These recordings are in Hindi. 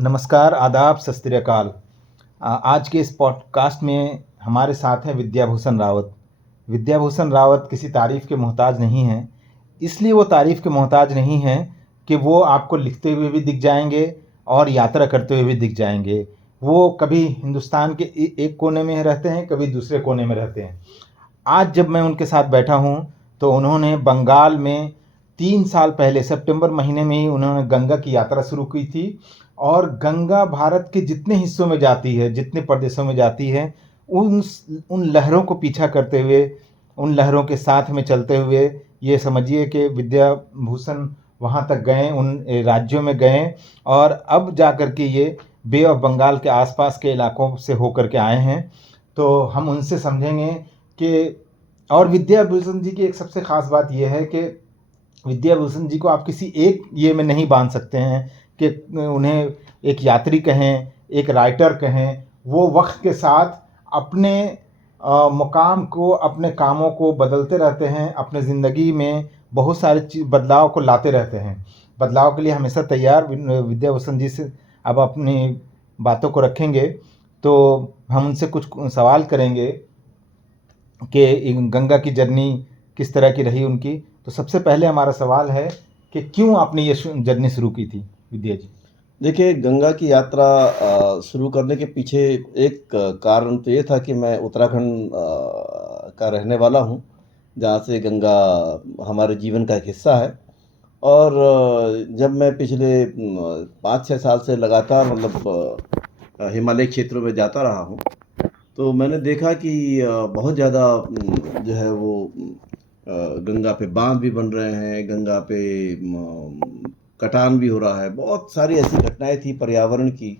नमस्कार, आदाब, सत श्री अकाल। आज के इस पॉडकास्ट में हमारे साथ हैं विद्याभूषण रावत। विद्याभूषण रावत किसी तारीफ़ के मोहताज नहीं हैं। इसलिए वो तारीफ़ के मोहताज नहीं हैं कि वो आपको लिखते हुए भी दिख जाएंगे और यात्रा करते हुए भी दिख जाएंगे। वो कभी हिंदुस्तान के एक कोने में रहते हैं, कभी दूसरे कोने में रहते हैं। आज जब मैं उनके साथ बैठा हूँ तो उन्होंने बंगाल में 3 साल पहले सितंबर महीने में ही उन्होंने गंगा की यात्रा शुरू की थी। और गंगा भारत के जितने हिस्सों में जाती है, जितने प्रदेशों में जाती है, उन उन लहरों को पीछा करते हुए, उन लहरों के साथ में चलते हुए, ये समझिए कि विद्याभूषण वहाँ तक गए, उन राज्यों में गए और अब जा कर के ये बे ऑफ बंगाल के आसपास के इलाकों से होकर के आए हैं। तो हम उनसे समझेंगे कि और विद्याभूषण जी की एक सबसे ख़ास बात ये है कि विद्याभूषण जी को आप किसी एक ये में नहीं बांध सकते हैं कि उन्हें एक यात्री कहें, एक राइटर कहें। वो वक्त के साथ अपने मुकाम को, अपने कामों को बदलते रहते हैं, अपने ज़िंदगी में बहुत सारे बदलाव को लाते रहते हैं। बदलाव के लिए हमेशा तैयार विद्याभूषण जी से अब अपनी बातों को रखेंगे। तो हम उनसे कुछ सवाल करेंगे कि गंगा की जर्नी किस तरह की रही उनकी। तो सबसे पहले हमारा सवाल है कि क्यों आपने ये जर्नी शुरू की थी विद्या जी? देखिए, गंगा की यात्रा शुरू करने के पीछे एक कारण तो ये था कि मैं उत्तराखंड का रहने वाला हूँ, जहाँ से गंगा हमारे जीवन का एक हिस्सा है। और जब मैं पिछले 5-6 साल से लगातार हिमालय क्षेत्रों में जाता रहा हूँ, तो मैंने देखा कि बहुत ज़्यादा जो है वो गंगा पे बांध भी बन रहे हैं, गंगा पे कटान भी हो रहा है। बहुत सारी ऐसी घटनाएँ थी पर्यावरण की,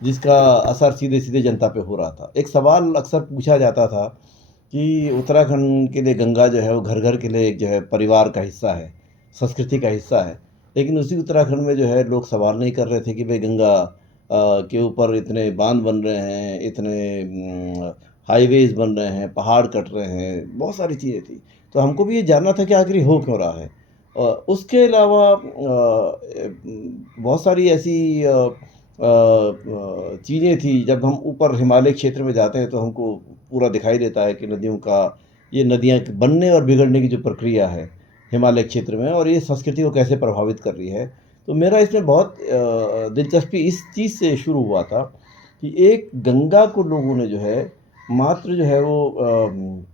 जिसका असर सीधे-सीधे जनता पे हो रहा था। एक सवाल अक्सर पूछा जाता था कि उत्तराखंड के लिए गंगा जो है वो घर-घर के लिए एक जो है परिवार का हिस्सा है, संस्कृति का हिस्सा है। लेकिन उसी उत्तराखंड में जो है लोग सवाल नहीं कर रहे थे कि भई गंगा के ऊपर इतने बाँध बन रहे हैं, इतने हाईवेज़ बन रहे हैं, पहाड़ कट रहे हैं, बहुत सारी चीज़ें थी। तो हमको भी ये जानना था कि आखिर ये हो क्यों रहा है? उसके अलावा बहुत सारी ऐसी चीज़ें थी। जब हम ऊपर हिमालय क्षेत्र में जाते हैं तो हमको पूरा दिखाई देता है कि नदियों का ये नदियाँ बनने और बिगड़ने की जो प्रक्रिया है हिमालय क्षेत्र में, और ये संस्कृति को कैसे प्रभावित कर रही है। तो मेरा इसमें बहुत दिलचस्पी इस चीज़ से शुरू हुआ था कि एक गंगा को लोगों ने जो है मात्र जो है वो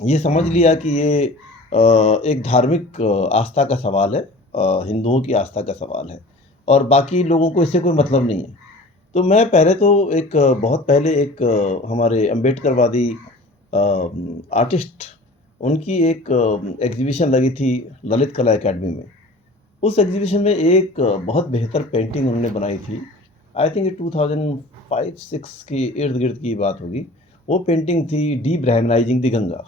ये समझ लिया कि ये एक धार्मिक आस्था का सवाल है, हिंदुओं की आस्था का सवाल है, और बाकी लोगों को इससे कोई मतलब नहीं है। तो मैं पहले तो एक बहुत पहले एक हमारे अम्बेडकरवादी आर्टिस्ट, उनकी एक एग्ज़िबिशन लगी थी ललित कला अकेडमी में। उस एग्ज़िबिशन में एक बहुत बेहतर पेंटिंग उन्होंने बनाई थी। आई थिंक ये 2005-6 के इर्द-गिर्द की बात होगी। वो पेंटिंग थी डीब्राह्मनाइज़िंग द गंगा।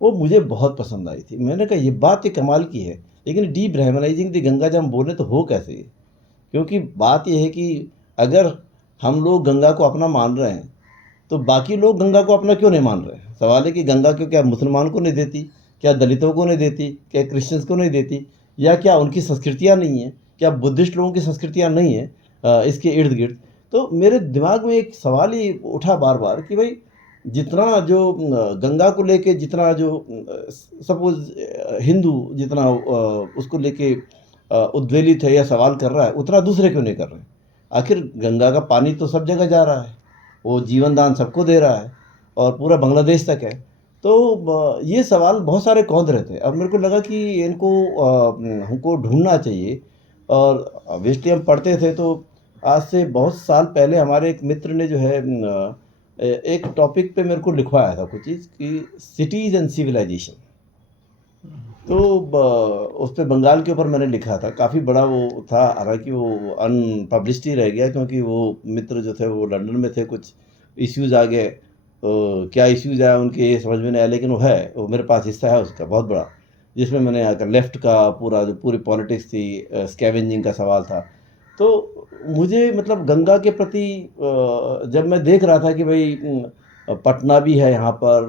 वो मुझे बहुत पसंद आई थी। मैंने कहा ये बात ये कमाल की है, लेकिन डीब्राह्मनाइज़िंग द गंगा जब हम बोले तो हो कैसे ये? क्योंकि बात ये है कि अगर हम लोग गंगा को अपना मान रहे हैं, तो बाकी लोग गंगा को अपना क्यों नहीं मान रहे हैं? सवाल है कि गंगा क्यों क्या मुसलमान को नहीं देती? क्या दलितों को नहीं देती? क्या क्रिश्चियंस को नहीं देती? या क्या उनकी संस्कृतियाँ नहीं हैं? क्या बुद्धिस्ट लोगों की संस्कृतियाँ नहीं हैं इसके इर्द-गिर्द? तो मेरे दिमाग में एक सवाल ही उठा बार-बार कि भई जितना जो गंगा को लेके जितना जो सपोज़ हिंदू जितना उसको लेके उद्वेलित है या सवाल कर रहा है, उतना दूसरे क्यों नहीं कर रहे हैं? आखिर गंगा का पानी तो सब जगह जा रहा है, वो जीवन दान सबको दे रहा है और पूरा बांग्लादेश तक है। तो ये सवाल बहुत सारे कौंध रहे थे। अब मेरे को लगा कि इनको हमको ढूँढना चाहिए। और ऑब्वियसली हम पढ़ते थे तो आज से बहुत साल पहले हमारे एक मित्र ने जो है एक टॉपिक पे मेरे को लिखवाया था कुछ चीज़ कि सिटीज़ एंड सिविलाइजेशन। तो उस पे बंगाल के ऊपर मैंने लिखा था, काफ़ी बड़ा वो था, हालाँकि वो अनपब्लिश्ड ही रह गया क्योंकि वो मित्र जो थे वो लंदन में थे, कुछ इश्यूज़ आ गए। तो क्या इश्यूज़ आए उनके ये समझ में नहीं आया, लेकिन वो है, वो मेरे पास हिस्सा है उसका बहुत बड़ा, जिसमें मैंने आकर लेफ़्ट का पूरा जो पूरी पॉलिटिक्स थी, स्कैवेंजिंग का सवाल था। तो मुझे मतलब गंगा के प्रति जब मैं देख रहा था कि भई पटना भी है यहाँ पर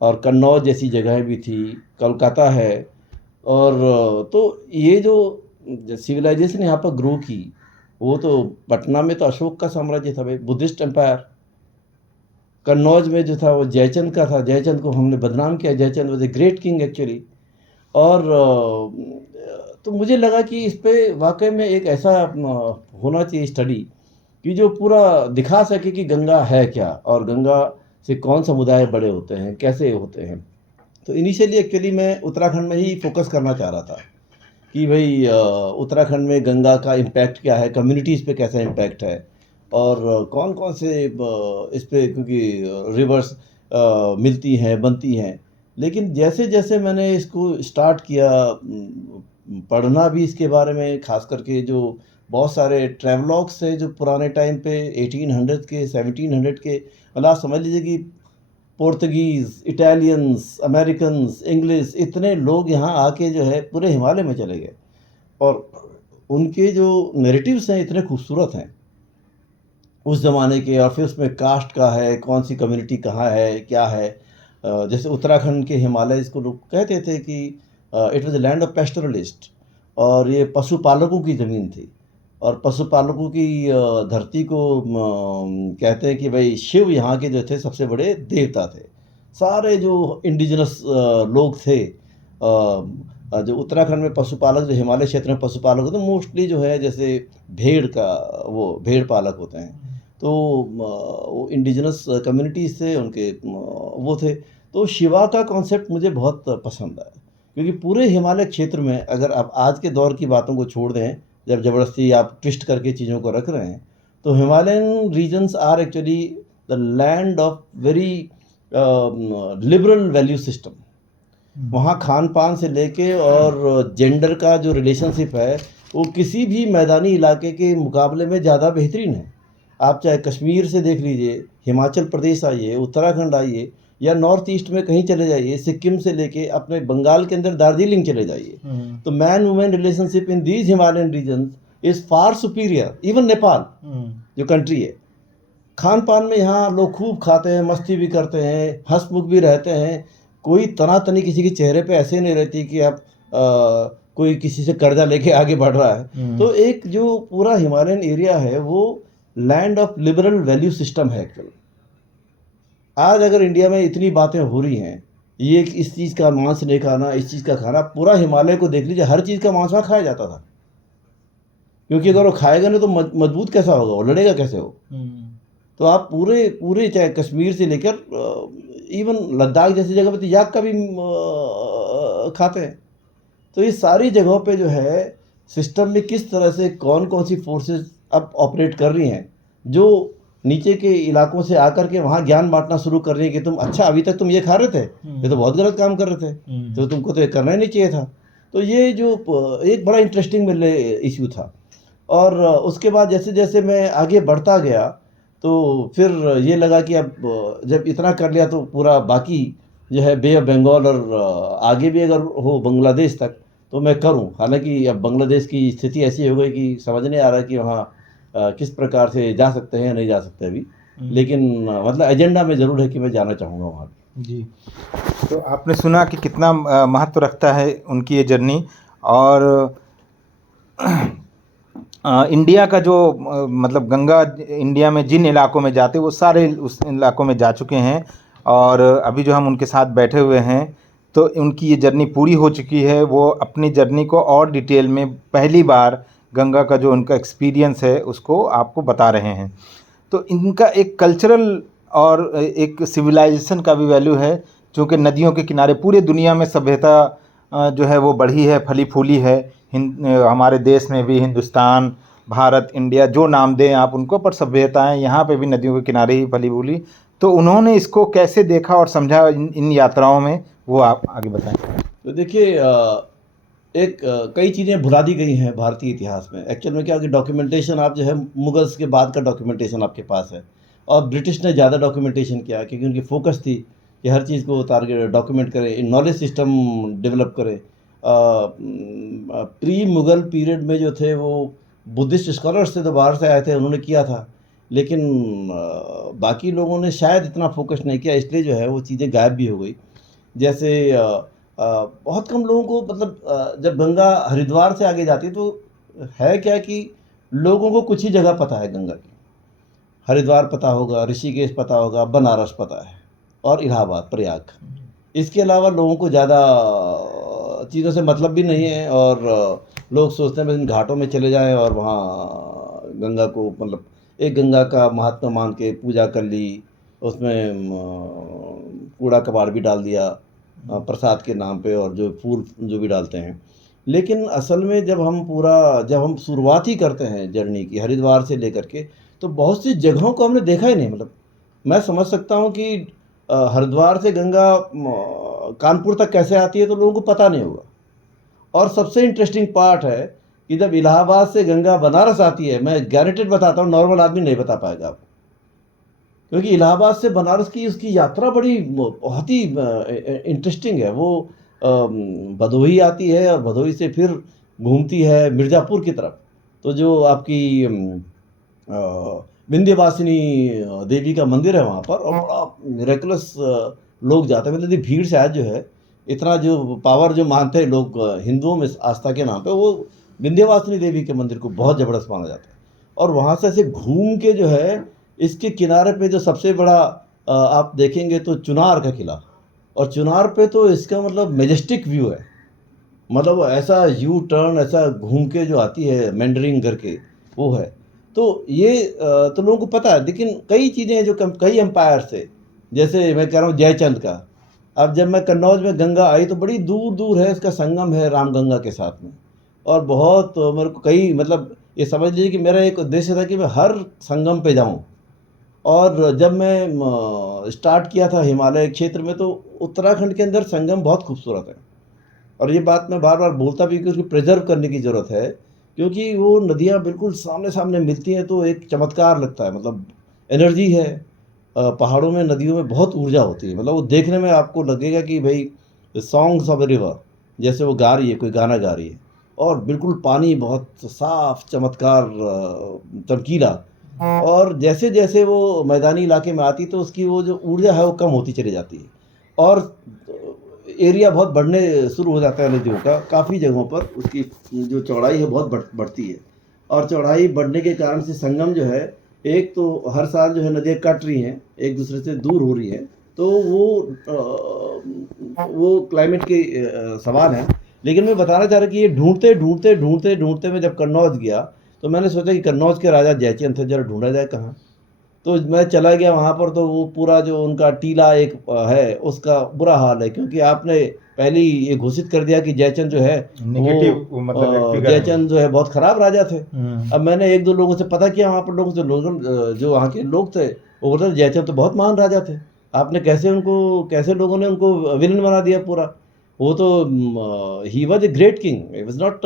और कन्नौज जैसी जगहें भी थी, कोलकाता है। और तो ये जो सिविलाइजेशन यहाँ पर ग्रो की, वो तो पटना में तो अशोक का साम्राज्य था भाई, बुद्धिस्ट एम्पायर। कन्नौज में जो था वो जयचंद का था, जयचंद को हमने बदनाम किया, Jaichand was a great king actually. और तो मुझे लगा कि इस पे वाकई में एक ऐसा होना चाहिए स्टडी कि जो पूरा दिखा सके कि गंगा है क्या, और गंगा से कौन समुदाय बड़े होते हैं, कैसे होते हैं। तो इनिशियली एक्चुअली मैं उत्तराखंड में ही फोकस करना चाह रहा था कि भाई उत्तराखंड में गंगा का इम्पैक्ट क्या है, कम्युनिटीज़ पे कैसा इम्पैक्ट है, और कौन कौन से इस पे, क्योंकि रिवर्स मिलती हैं, बनती हैं। लेकिन जैसे जैसे मैंने इसको स्टार्ट किया पढ़ना भी इसके बारे में, खास करके जो बहुत सारे ट्रैवलॉग्स थे जो पुराने टाइम पे 1800 के 1700 के, मतलब आप समझ लीजिए कि पोर्तुगीज़, इटालियंस, अमेरिकन्स, इंग्लिश, इतने लोग यहाँ आके जो है पूरे हिमालय में चले गए, और उनके जो नैरेटिव्स हैं इतने खूबसूरत हैं उस ज़माने के। और फिर उसमें कास्ट का है, कौन सी कम्युनिटी कहाँ है, क्या है। जैसे उत्तराखंड के हिमालय, इसको लोग कहते थे कि it was the land of pastoralist, और ये पशुपालकों की ज़मीन थी। और पशुपालकों की धरती को कहते हैं कि भाई शिव यहाँ के जो थे सबसे बड़े देवता थे। सारे जो इंडिजिनस लोग थे, जो उत्तराखंड में पशुपालक, जो हिमालय क्षेत्र में पशुपालक होते हैं, मोस्टली जो है जैसे भेड़ का, वो भेड़ पालक होते हैं। तो वो इंडिजिनस कम्युनिटीज़ से उनके वो थे। तो शिवा का कॉन्सेप्ट मुझे बहुत पसंद आया, क्योंकि पूरे हिमालय क्षेत्र में अगर आप आज के दौर की बातों को छोड़ दें, जब ज़बरदस्ती आप ट्विस्ट करके चीज़ों को रख रहे हैं, तो Himalayan regions are actually the land of very liberal value system. वहाँ खान पान से लेके और जेंडर का जो रिलेशनशिप है वो किसी भी मैदानी इलाके के मुकाबले में ज़्यादा बेहतरीन है। आप चाहे कश्मीर से देख लीजिए, हिमाचल प्रदेश आइए, उत्तराखंड आइए, या नॉर्थ ईस्ट में कहीं चले जाइए, सिक्किम से लेके अपने बंगाल के अंदर दार्जिलिंग चले जाइए, तो man women relationship in these Himalayan region is far superior, even Nepal जो कंट्री है। खान पान में यहाँ लोग खूब खाते हैं, मस्ती भी करते हैं, हंसमुख भी रहते हैं। कोई तनातनी किसी के चेहरे पे ऐसे नहीं रहती कि आप कोई किसी से कर्जा लेके आगे बढ़ रहा है। तो एक जो पूरा हिमालयन एरिया है वो land of liberal value system है एक्चुअली। आज अगर इंडिया में इतनी बातें हो रही हैं, ये इस चीज़ का मांस नहीं खाना, इस चीज़ का खाना, पूरा हिमालय को देख लीजिए, हर चीज़ का मांस वहाँ खाया जाता था। क्योंकि अगर वो खाएगा नहीं तो मजबूत कैसा होगा, वो लड़ेगा कैसे हो। तो आप पूरे पूरे चाहे कश्मीर से लेकर इवन लद्दाख जैसी जगह पे तो याक का भी खाते हैं। तो ये सारी जगहों पे जो है सिस्टम में किस तरह से कौन कौन सी फोर्सेस अब ऑपरेट कर रही हैं, जो नीचे के इलाकों से आकर के वहाँ ज्ञान बांटना शुरू कर रही है कि तुम अच्छा अभी तक तुम ये खा रहे थे, ये तो बहुत गलत काम कर रहे थे, तो तुमको तो ये करना ही नहीं चाहिए था। तो ये जो एक बड़ा इंटरेस्टिंग मेरे इश्यू था। और उसके बाद जैसे जैसे मैं आगे बढ़ता गया तो फिर ये लगा कि अब जब इतना कर लिया तो पूरा बाकी जो है बे ऑफ बंगाल और आगे भी अगर हो बांग्लादेश तक तो मैं करूं। हालांकि अब बांग्लादेश की स्थिति ऐसी हो गई कि समझ नहीं आ रहा कि वहाँ किस प्रकार से जा सकते हैं या नहीं जा सकते अभी, लेकिन मतलब एजेंडा में ज़रूर है कि मैं जाना चाहूँगा वहाँ। जी, तो आपने सुना कि कितना महत्व रखता है उनकी ये जर्नी। और इंडिया का जो मतलब गंगा इंडिया में जिन इलाकों में जाते वो सारे उस इलाकों में जा चुके हैं, और अभी जो हम उनके साथ बैठे हुए हैं तो उनकी ये जर्नी पूरी हो चुकी है। वो अपनी जर्नी को और डिटेल में पहली बार गंगा का जो उनका एक्सपीरियंस है उसको आपको बता रहे हैं। तो इनका एक कल्चरल और एक सिविलाइजेशन का भी वैल्यू है, क्योंकि नदियों के किनारे पूरे दुनिया में सभ्यता जो है वो बढ़ी है, फली फूली है। हमारे देश में भी हिंदुस्तान, भारत, इंडिया, जो नाम दें आप उनको, पर सभ्यताएं यहाँ पे भी नदियों के किनारे ही फली फूली। तो उन्होंने इसको कैसे देखा और समझा इन यात्राओं में, वो आप आगे बताएं। तो देखिए कई चीज़ें भुला दी गई हैं भारतीय इतिहास में। एक्चुअल में क्या कि डॉक्यूमेंटेशन आप जो है मुगल्स के बाद का डॉक्यूमेंटेशन आपके पास है, और ब्रिटिश ने ज़्यादा डॉक्यूमेंटेशन किया क्योंकि उनकी फोकस थी कि हर चीज़ को टारगेट डॉक्यूमेंट करें, नॉलेज सिस्टम डेवलप करें। प्री मुगल पीरियड में जो थे वो बुद्धिस्ट स्कॉलर्स थे, तो बाहर से आए थे, उन्होंने किया था। लेकिन बाकी लोगों ने शायद इतना फोकस नहीं किया, इसलिए जो है वो चीज़ें गायब भी हो गई। जैसे बहुत कम लोगों को, मतलब जब गंगा हरिद्वार से आगे जाती है तो है क्या कि लोगों को कुछ ही जगह पता है गंगा की। हरिद्वार पता होगा, ऋषिकेश पता होगा, बनारस पता है और इलाहाबाद, प्रयाग। इसके अलावा लोगों को ज़्यादा चीज़ों से मतलब भी नहीं है, और लोग सोचते हैं बस इन घाटों में चले जाएं और वहाँ गंगा को मतलब एक गंगा का महात्मा मान के पूजा कर ली, उसमें कूड़ा कबाड़ भी डाल दिया प्रसाद के नाम पे, और जो फूल जो भी डालते हैं। लेकिन असल में जब हम शुरुआत ही करते हैं जर्नी की हरिद्वार से लेकर के, तो बहुत सी जगहों को हमने देखा ही नहीं। मतलब मैं समझ सकता हूँ कि हरिद्वार से गंगा कानपुर तक कैसे आती है तो लोगों को पता नहीं होगा। और सबसे इंटरेस्टिंग पार्ट है कि जब इलाहाबाद से गंगा बनारस आती है, मैं गारंटेड बताता हूँ, नॉर्मल आदमी नहीं बता पाएगा आपको, क्योंकि इलाहाबाद से बनारस की उसकी यात्रा बड़ी बहुत ही इंटरेस्टिंग है। वो भदोही आती है और भदोही से फिर घूमती है मिर्ज़ापुर की तरफ। तो जो आपकी विंध्यवासिनी देवी का मंदिर है वहाँ पर, और बड़ा मिरेकलस लोग जाते हैं। मतलब भीड़ शायद जो है इतना जो पावर जो मानते हैं लोग हिंदुओं में आस्था के नाम पे, वो विंध्यवासिनी देवी के मंदिर को बहुत ज़बरदस्त माना जाता है। और वहाँ से ऐसे घूम के जो है इसके किनारे पे जो सबसे बड़ा आप देखेंगे तो चुनार का किला, और चुनार पे तो इसका मतलब मेजेस्टिक व्यू है। मतलब ऐसा यू टर्न ऐसा घूम के जो आती है मेंडरिंग करके, वो है। तो ये तो लोगों को पता है, लेकिन कई चीज़ें हैं जो कई एम्पायर से, जैसे मैं कह रहा हूँ जयचंद का। अब जब मैं कन्नौज में गंगा आई तो बड़ी दूर दूर है, इसका संगम है रामगंगा के साथ में, और बहुत मेरे को कई मतलब ये समझ लीजिए कि मेरा एक उद्देश्य था कि मैं हर संगम पे जाऊं। और जब मैं स्टार्ट किया था हिमालय क्षेत्र में, तो उत्तराखंड के अंदर संगम बहुत खूबसूरत है। और ये बात मैं बार बार बोलता भी कि उसको प्रिजर्व करने की ज़रूरत है, क्योंकि वो नदियाँ बिल्कुल सामने सामने मिलती हैं तो एक चमत्कार लगता है। मतलब एनर्जी है, पहाड़ों में नदियों में बहुत ऊर्जा होती है। मतलब वो देखने में आपको लगेगा कि भाई सॉन्ग्स ऑफ ए रिवर, जैसे वो गा रही है, कोई गाना गा रही है, और बिल्कुल पानी बहुत साफ चमत्कार चमकीला। और जैसे जैसे वो मैदानी इलाके में आती तो उसकी वो जो ऊर्जा है वो कम होती चली जाती है, और एरिया बहुत बढ़ने शुरू हो जाता है नदियों का। काफ़ी जगहों पर उसकी जो चौड़ाई है बहुत बढ़ती है, और चौड़ाई बढ़ने के कारण से संगम जो है, एक तो हर साल जो है नदियाँ कट रही हैं, एक दूसरे से दूर हो रही हैं, तो वो क्लाइमेट के सवाल हैं। लेकिन मैं बताना चाह रहा कि ये ढूंढते ढूंढते ढूंढते ढूंढते मैं जब कन्नौज गया, तो मैंने सोचा कि कन्नौज के राजा जयचंद थे, जरा ढूंढा जाए कहाँ। तो मैं चला गया वहाँ पर, तो वो पूरा जो उनका टीला एक है उसका बुरा हाल है, क्योंकि आपने पहले ही ये घोषित कर दिया कि जयचंद जो है नेगेटिव मतलब एक फिगर है। जयचंद जो है बहुत खराब राजा थे। अब मैंने एक दो लोगों से पता किया, वहाँ पर लोगों से जो वहाँ के लोग थे वो बोलते जयचंद तो बहुत महान राजा थे, आपने कैसे लोगों ने उनको विलन बना दिया पूरा। वो तो he was a great king, it was not.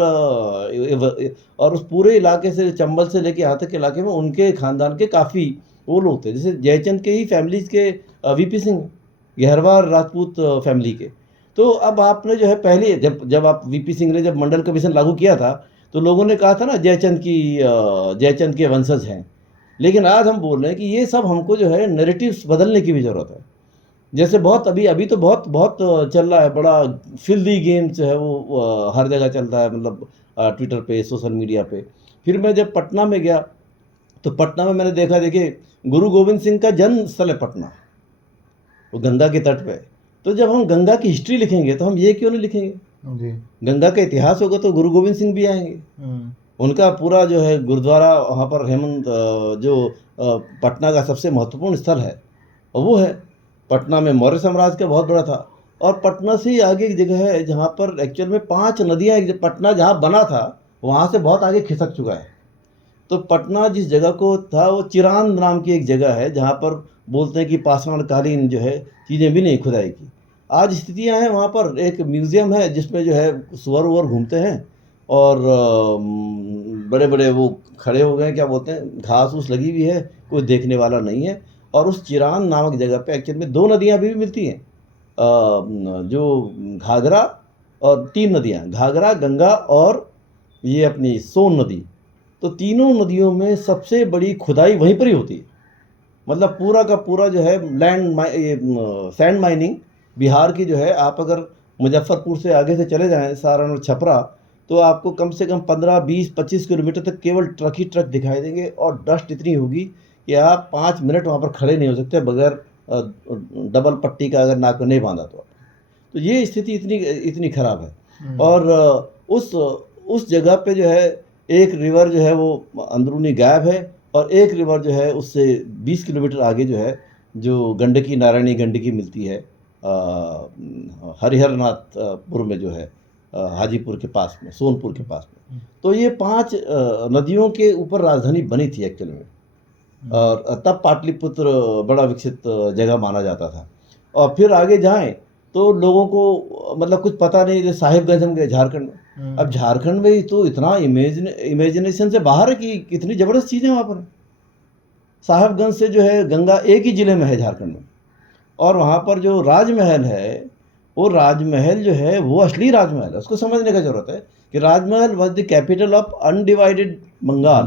और उस पूरे इलाके से चंबल से लेके यहाँ तक के इलाके में उनके खानदान के काफ़ी वो लोग थे, जैसे जयचंद के ही फैमिलीज के वीपी सिंह, गहरवार राजपूत फैमिली के। तो अब आपने जो है पहले जब आप वीपी सिंह ने जब मंडल कमीशन लागू किया था, तो लोगों ने कहा था ना जयचंद के वंशज हैं। लेकिन आज हम बोल रहे हैं कि ये सब हमको जो है नैरेटिव्स बदलने की भी ज़रूरत है। जैसे बहुत अभी तो बहुत बहुत चल रहा है, बड़ा फिल्दी गेम्स है वो हर जगह चल रहा है, मतलब ट्विटर पे, सोशल मीडिया पे। फिर मैं जब पटना में गया, तो पटना में मैंने देखा, देखिए गुरु गोविंद सिंह का जन्म स्थल है पटना, वो गंगा के तट पे। तो जब हम गंगा की हिस्ट्री लिखेंगे तो हम ये क्यों नहीं लिखेंगे, जी। गंगा का इतिहास होगा तो गुरु गोविंद सिंह भी आएंगे। उनका पूरा जो है गुरुद्वारा वहाँ पर हेमंत जो पटना का सबसे महत्वपूर्ण स्थल है, और वो है पटना में मौर्य साम्राज्य का बहुत बड़ा था। और पटना से ही आगे एक जगह है जहाँ पर एक्चुअल में 5 नदियाँ, पटना जहाँ बना था वहाँ से बहुत आगे खिसक चुका है। तो पटना जिस जगह को था वो चिरांद नाम की एक जगह है, जहाँ पर बोलते हैं कि पाषाणकालीन जो है चीज़ें भी नहीं खुदाई की। आज स्थितियाँ हैं वहाँ पर, एक म्यूज़ियम है जिसमें जो है सुअर वुअर घूमते हैं, और बड़े बड़े वो खड़े हो गए, क्या बोलते हैं, घास उस लगी हुई है, कोई देखने वाला नहीं है। और उस चिरांद नामक जगह पे एक्चुअल में 2 नदियाँ अभी भी मिलती हैं, जो घाघरा, और 3 नदियाँ, घाघरा, गंगा और ये अपनी सोन नदी। तो तीनों नदियों में सबसे बड़ी खुदाई वहीं पर ही होती है। मतलब पूरा का पूरा जो है सैंड माइनिंग बिहार की जो है, आप अगर मुजफ्फरपुर से आगे से चले जाएं सारण और छपरा, तो आपको कम से कम 15, 20, 25 किलोमीटर तक केवल ट्रक ही ट्रक दिखाई देंगे, और डस्ट इतनी होगी कि आप 5 मिनट वहाँ पर खड़े नहीं हो सकते बगैर डबल पट्टी का अगर नाक में नहीं बांधा तो ये स्थिति इतनी इतनी खराब है। और उस जगह पे जो है एक रिवर जो है वो अंदरूनी गायब है, और एक रिवर जो है उससे 20 किलोमीटर आगे जो है जो गंडकी, नारायणी गंडकी मिलती है हरिहरनाथपुर में जो है हाजीपुर के पास में, सोनपुर के पास में। तो ये 5 नदियों के ऊपर राजधानी बनी थी एक्चुअल में, और तब पाटलिपुत्र बड़ा विकसित जगह माना जाता था। और फिर आगे जाएं तो लोगों को मतलब कुछ पता नहीं, जैसे साहिबगंज हम गए झारखंड में। अब झारखंड में तो इतना इमेजिनेशन से बाहर है कि कितनी ज़बरदस्त चीज़ें वहाँ पर। साहिबगंज से जो है गंगा एक ही ज़िले में है झारखंड में, और वहाँ पर जो राजमहल है वो राजमहल जो है वो असली राजमहल है। उसको समझने का ज़रूरत है कि Rajmahal was the capital of undivided Bengal,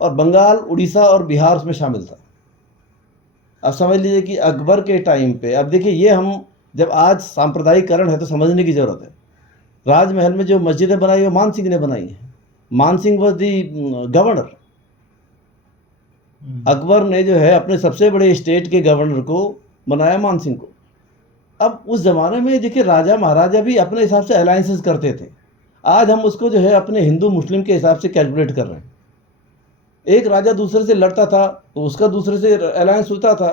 और बंगाल, उड़ीसा और बिहार उसमें शामिल था। अब समझ लीजिए कि अकबर के टाइम पे, अब देखिए ये हम जब आज सांप्रदायिकरण है तो समझने की ज़रूरत है। राजमहल में जो मस्जिदें बनाई वो मान सिंह ने बनाई है। मान Singh was the governor. Akbar ने जो है अपने सबसे बड़े स्टेट के गवर्नर को बनाया मान सिंह को। अब उस ज़माने में देखिए राजा महाराजा भी अपने हिसाब से अलायंसेस करते थे। आज हम उसको जो है अपने हिंदू मुस्लिम के हिसाब से कैलकुलेट कर रहे हैं। एक राजा दूसरे से लड़ता था तो उसका दूसरे से अलायंस होता था।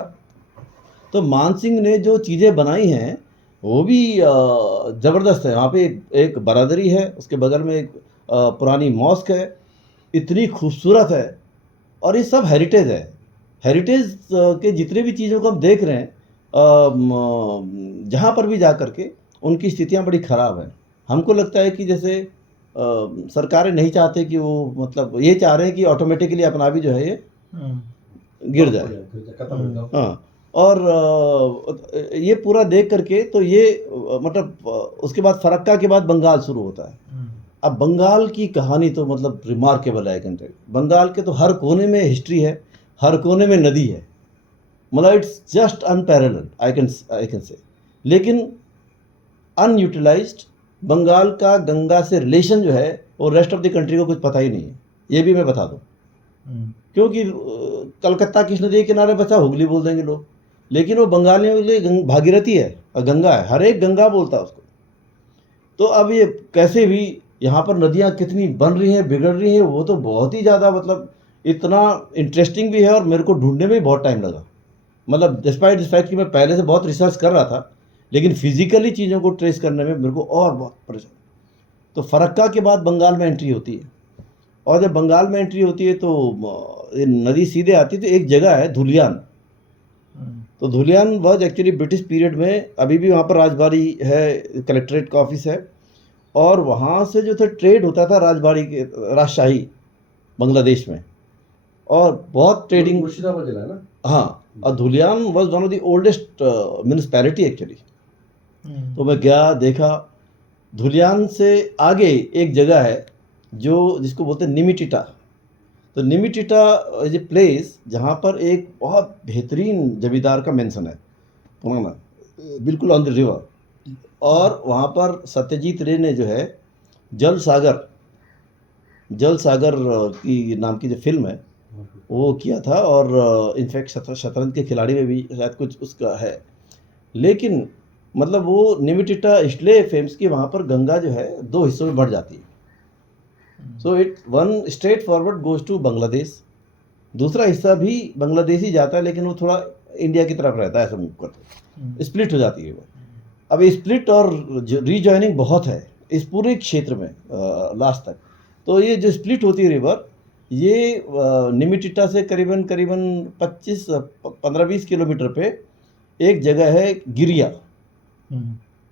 तो मान सिंह ने जो चीज़ें बनाई हैं वो भी ज़बरदस्त है। वहाँ पे एक बरादरी है, उसके बगल में एक पुरानी मॉस्क है, इतनी खूबसूरत है, और ये सब हेरिटेज है। हेरिटेज के जितने भी चीज़ों को हम देख रहे हैं जहाँ पर भी जा कर के उनकी स्थितियाँ बड़ी ख़राब हैं। हमको लगता है कि जैसे सरकारें नहीं चाहते कि वो, मतलब ये चाह रहे हैं कि ऑटोमेटिकली अपना भी जो है ये गिर जाए। हाँ, और ये पूरा देख करके तो ये मतलब उसके बाद फरक्का के बाद बंगाल शुरू होता है। अब बंगाल की कहानी तो मतलब रिमार्केबल है। कैन टेल, बंगाल के तो हर कोने में हिस्ट्री है, हर कोने में नदी है, मतलब it's just unparalleled I can say. लेकिन अनयूटिलाइज्ड बंगाल का गंगा से रिलेशन जो है वो रेस्ट ऑफ द कंट्री को कुछ पता ही नहीं है। ये भी मैं बता दूं, क्योंकि कलकत्ता किस नदी के किनारे बचा, हुगली बोल देंगे लोग, लेकिन वो बंगालियों के लिए भागीरथी है और गंगा है, हर एक गंगा बोलता है उसको। तो अब ये कैसे भी यहाँ पर नदियाँ कितनी बन रही हैं, बिगड़ रही हैं, वो तो बहुत ही ज़्यादा मतलब इतना इंटरेस्टिंग भी है, और मेरे को ढूंढने में बहुत टाइम लगा। मतलब डिस्पाइट दिस फैक्ट कि मैं पहले से बहुत रिसर्च कर रहा था, लेकिन फिजिकली चीज़ों को ट्रेस करने में मेरे को और बहुत परेशान। तो फरक्का के बाद बंगाल में एंट्री होती है, और जब बंगाल में एंट्री होती है तो ये नदी सीधे आती है। तो एक जगह है धुलियान। तो Dhulian was actually British period में, अभी भी वहाँ पर राजबाड़ी है, कलेक्ट्रेट का ऑफिस है, और वहाँ से जो था ट्रेड होता था राजबाड़ी के, राजशाही बांग्लादेश में, और बहुत ट्रेडिंग मुर्शिदाबाद जिला है ना। हाँ, और Dhulian was one of the oldest municipality actually. तो मैं गया, देखा। धुलियान से आगे एक जगह है जो जिसको बोलते हैं निमिटिटा। तो निमिटिटा इज ए प्लेस जहाँ पर एक बहुत बेहतरीन जमींदार का मेंशन है, पुराना, बिल्कुल ऑन द रिवर। और वहाँ पर सत्यजीत रे ने जो है जल सागर की नाम की जो फिल्म है वो किया था, और इनफैक्ट शतरंज के खिलाड़ी में भी शायद कुछ उसका है। लेकिन मतलब वो निमिटिटा इसलिए फेमस कि वहाँ पर गंगा जो है 2 हिस्सों में बढ़ जाती है। So it one straight forward goes to Bangladesh, दूसरा हिस्सा भी बांग्लादेश ही जाता है, लेकिन वो थोड़ा इंडिया की तरफ रहता है, ऐसा मूव करते, स्प्लिट हो जाती है वो। अब स्प्लिट और रीजॉइनिंग बहुत है इस पूरे क्षेत्र में लास्ट तक। तो ये जो स्प्लिट होती है रिवर, ये निमिटिटा से करीबन 15-20 किलोमीटर पे एक जगह है गिरिया।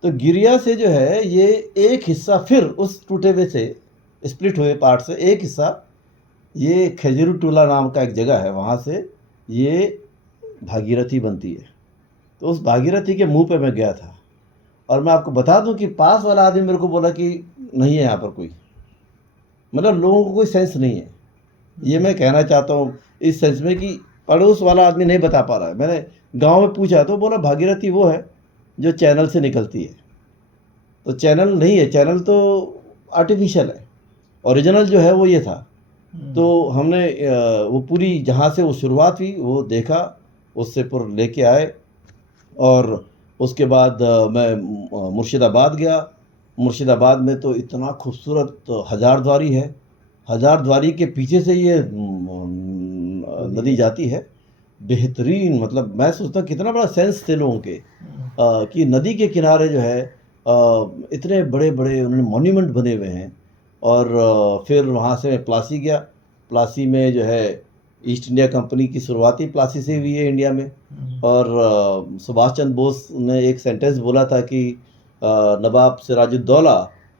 तो गिरिया से जो है ये एक हिस्सा फिर उस टूटे हुए से, स्प्लिट हुए पार्ट से एक हिस्सा, ये खजूर टोला नाम का एक जगह है, वहाँ से ये भागीरथी बनती है। तो उस भागीरथी के मुंह पे मैं गया था, और मैं आपको बता दूं कि पास वाला आदमी मेरे को बोला कि नहीं है यहाँ पर कोई, मतलब लोगों को कोई सेंस नहीं है। ये मैं कहना चाहता हूँ इस सेंस में कि पड़ोस वाला आदमी नहीं बता पा रहा है। मैंने गांव में पूछा तो बोला भागीरथी वो है जो चैनल से निकलती है। तो चैनल नहीं है, चैनल तो आर्टिफिशियल है, ओरिजिनल जो है वो ये था। तो हमने वो पूरी जहाँ से वो शुरुआत हुई वो देखा, उससे पूरा लेके आए और उसके बाद मैं मुर्शिदाबाद गया। मुर्शिदाबाद में तो इतना खूबसूरत हज़ारद्वारी है, हज़ारद्वारी के पीछे से ये नदी जाती है। बेहतरीन, मतलब मैं सोचता हूँ कितना बड़ा सेंस थे लोगों के कि नदी के किनारे जो है इतने बड़े बड़े उन्होंने मॉन्यूमेंट बने हुए हैं। और फिर वहाँ से मैं प्लासी गया। प्लासी में जो है ईस्ट इंडिया कंपनी की शुरुआती प्लासी से हुई है इंडिया में। और सुभाष चंद्र बोस ने एक सेंटेंस बोला था कि Nawab Sirajuddaula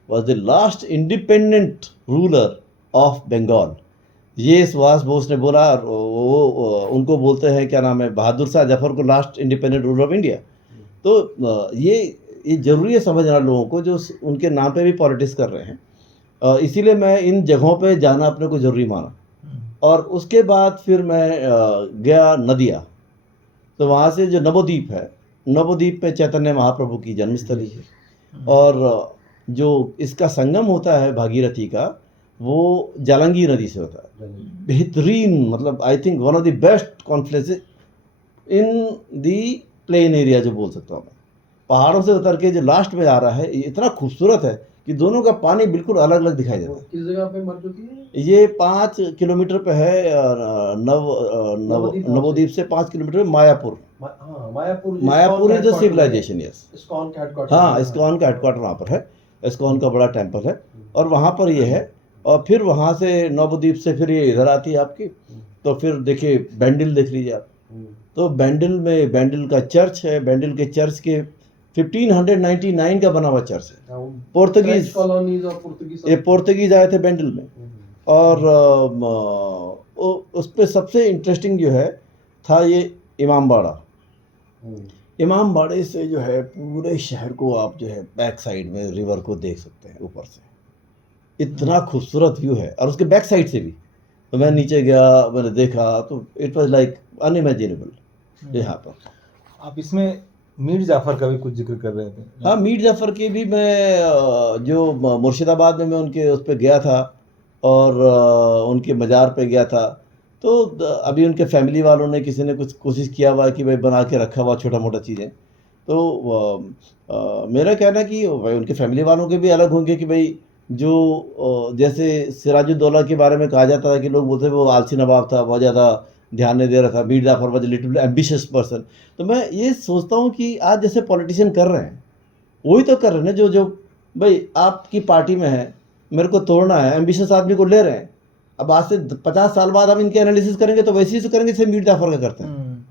was the last independent ruler of Bengal. ये सुभाष बोस ने बोला। और वो उनको बोलते हैं क्या नाम है, बहादुर शाह जफर को last independent ruler of India. तो ये ज़रूरी है समझना लोगों को जो उनके नाम पे भी पॉलिटिक्स कर रहे हैं। इसीलिए मैं इन जगहों पे जाना अपने को ज़रूरी माना। और उसके बाद फिर मैं गया नदिया। तो वहाँ से जो नवोद्वीप है, नवोद्वीप में चैतन्य महाप्रभु की जन्मस्थली है। और जो इसका संगम होता है भागीरथी का, वो जालंगी नदी से होता है। बेहतरीन, मतलब I think one of the best confluences in the plain area जो बोल सकता हूँ मैं। पहाड़ों से उतर के जो लास्ट में आ रहा है, ये इतना खूबसूरत है कि दोनों का पानी बिल्कुल अलग अलग दिखाई देता है। किस जगह पे मौजूद है? ये 5 किलोमीटर पे है। नवोद्वीप से 5 किलोमीटर पे मायापुर। हाँ, Mayapur. Mayapur is the civilisation, yes. ISKCON का हेडक्वार्टर। हाँ, इस्कॉन का हेडक्वार्टर वहाँ पर है। इस्कॉन का बड़ा टेम्पल है और वहाँ पर ये है। और फिर वहाँ से नवोद्वीप से फिर ये इधर आती है आपकी। तो फिर देखिए बैंडिल देख लीजिए आप। तो बैंडिल में बैंडिल का चर्च है। बैंडिल के चर्च के 1599 का बना हुआ चर्च है। पोर्तुगीज कॉलोनीज और पुर्तगीज, ये पोर्तुगीज आए थे बैंडिल में। और उस पर सबसे इंटरेस्टिंग जो है था ये इमामबाड़ा। इमामबाड़े से जो है पूरे शहर को आप जो है बैक साइड में रिवर को देख सकते हैं ऊपर से। इतना खूबसूरत व्यू है। और उसके बैक साइड से भी। तो मैं नीचे गया, मैंने देखा, तो इट वाज लाइक अनइमेजिनेबल यहाँ पर। आप इसमें मीर जाफ़र का भी कुछ जिक्र कर रहे थे। हाँ, मीर जाफ़र की भी मैं जो मुर्शिदाबाद में मैं उनके उस पर गया था और उनके मज़ार पे गया था। तो अभी उनके फैमिली वालों ने किसी ने कुछ कोशिश किया हुआ कि भाई बना के रखा हुआ छोटा मोटा चीज़ें। तो मेरा कहना है कि भाई उनके फैमिली वालों के भी अलग होंगे कि भाई जो जैसे सिराजुद्दौला के बारे में कहा जाता था कि लोग बोलते वो आलसी नवाब था, बहुत ज़्यादा ध्यान नहीं दे रहा था। Mir Jafar was little ambitious person. तो मैं ये सोचता हूँ कि आज जैसे पॉलिटिशियन कर रहे हैं वही तो कर रहे हैं ना, जो भाई आपकी पार्टी में है, मेरे को तोड़ना है, एम्बिशियस आदमी को ले रहे हैं। अब आज से 50 साल बाद हम इनके एनालिसिस करेंगे तो वैसे ही से करेंगे जैसे मीर जाफ़र का करते हैं।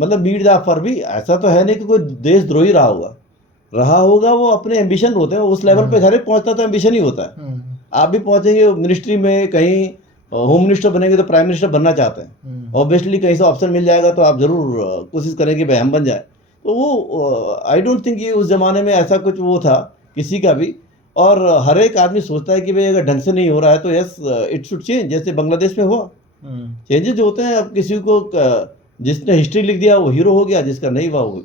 मतलब मीर जाफ़र भी ऐसा तो है नहीं कि कोई देशद्रोही रहा होगा। वो अपने एम्बिशन होते हैं, उस लेवल पे घर पहुंचता तो एम्बिशन ही होता है। आप भी पहुंचेंगे मिनिस्ट्री में, कहीं होम मिनिस्टर बनेंगे तो प्राइम मिनिस्टर बनना चाहते हैं। ऑब्वियसली कहीं से ऑप्शन मिल जाएगा तो आप ज़रूर कोशिश करेंगे भाई हम बन जाए। तो वो आई डोंट थिंक ये उस ज़माने में ऐसा कुछ वो था किसी का भी। और हर एक आदमी सोचता है कि भाई अगर ढंग से नहीं हो रहा है तो यस इट शुड चेंज, जैसे बांग्लादेश में हुआ। चेंजेज होते हैं। अब किसी को जिसने हिस्ट्री लिख दिया वो हीरो हो गया, जिसका नहीं हुआ वो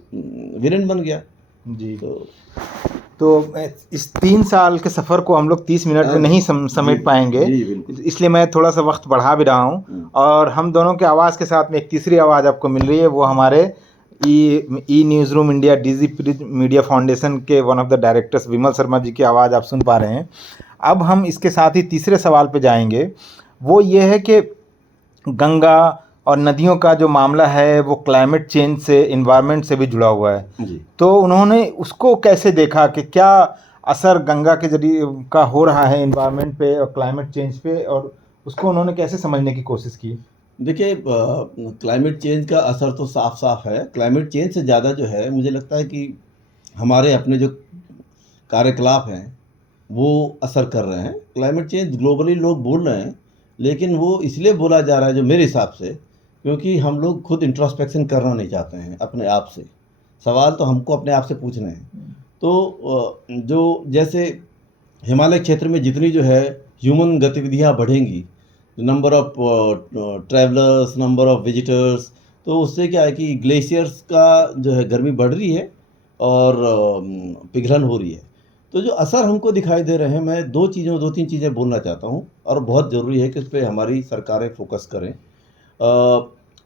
विलेन बन गया जी। तो इस 3 साल के सफ़र को हम लोग 30 मिनट में नहीं समेट पाएंगे, इसलिए मैं थोड़ा सा वक्त बढ़ा भी रहा हूँ। और हम दोनों के आवाज़ के साथ में एक तीसरी आवाज़ आपको मिल रही है, वो हमारे E news room India DG media foundation के one of the directors Vimal Sharma ji की आवाज़ आप सुन पा रहे हैं। अब हम इसके साथ ही तीसरे सवाल पे जाएंगे। वो ये है कि गंगा और नदियों का जो मामला है वो क्लाइमेट चेंज से, इन्वायरमेंट से भी जुड़ा हुआ है जी। तो उन्होंने उसको कैसे देखा कि क्या असर गंगा के जरिए का हो रहा है इन्वायरमेंट पे और क्लाइमेट चेंज पे, और उसको उन्होंने कैसे समझने की कोशिश की? देखिए, क्लाइमेट चेंज का असर तो साफ साफ है। क्लाइमेट चेंज से ज़्यादा जो है मुझे लगता है कि हमारे अपने जो कार्यकलाप हैं वो असर कर रहे हैं। क्लाइमेट चेंज ग्लोबली लोग बोल रहे हैं, लेकिन वो इसलिए बोला जा रहा है जो मेरे हिसाब से, क्योंकि हम लोग खुद इंट्रोस्पेक्शन करना नहीं चाहते हैं अपने आप से। सवाल तो हमको अपने आप से पूछने हैं। तो जो जैसे हिमालय क्षेत्र में जितनी जो है ह्यूमन गतिविधियाँ बढ़ेंगी, number of travellers, number of visitors, तो उससे क्या है कि ग्लेशियर्स का जो है गर्मी बढ़ रही है और पिघलन हो रही है। तो जो असर हमको दिखाई दे रहे हैं, मैं दो तीन चीज़ें बोलना चाहता हूँ और बहुत ज़रूरी है कि उस पे हमारी सरकारें फोकस करें।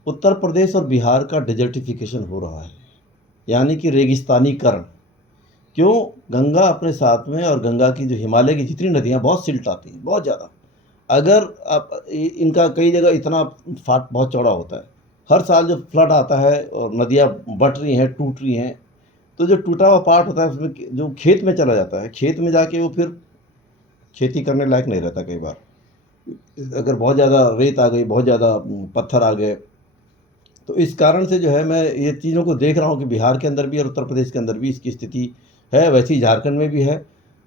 उत्तर प्रदेश और बिहार का डेजर्टिफिकेशन हो रहा है, यानी कि रेगिस्तानीकरण। क्यों? गंगा अपने साथ में और गंगा की जो हिमालय की जितनी नदियाँ बहुत सिल्ट आती हैं, बहुत ज़्यादा। अगर आप इनका कई जगह इतना फाट बहुत चौड़ा होता है, हर साल जब फ्लड आता है और नदियाँ बट रही हैं, टूट रही हैं, तो जो टूटा हुआ पार्ट होता है उसमें जो खेत में चला जाता है, खेत में जाके वो फिर खेती करने लायक नहीं रहता कई बार। अगर बहुत ज़्यादा रेत आ गई, बहुत ज़्यादा पत्थर आ गए, तो इस कारण से जो है मैं ये चीज़ों को देख रहा हूँ कि बिहार के अंदर भी और उत्तर प्रदेश के अंदर भी इसकी स्थिति है, वैसे ही झारखंड में भी है।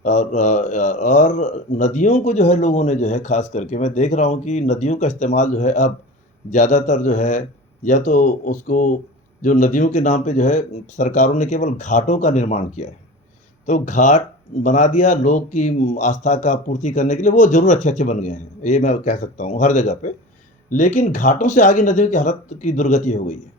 और नदियों को जो है लोगों ने जो है ख़ास करके मैं देख रहा हूँ कि नदियों का इस्तेमाल जो है अब ज़्यादातर जो है, या तो उसको जो नदियों के नाम पे जो है सरकारों ने केवल घाटों का निर्माण किया है। तो घाट बना दिया लोग की आस्था का पूर्ति करने के लिए, वो ज़रूर अच्छे-अच्छे बन गए हैं, ये मैं कह सकता हूँ हर जगह पे। लेकिन घाटों से आगे नदियों की हालत की दुर्गति हो गई है,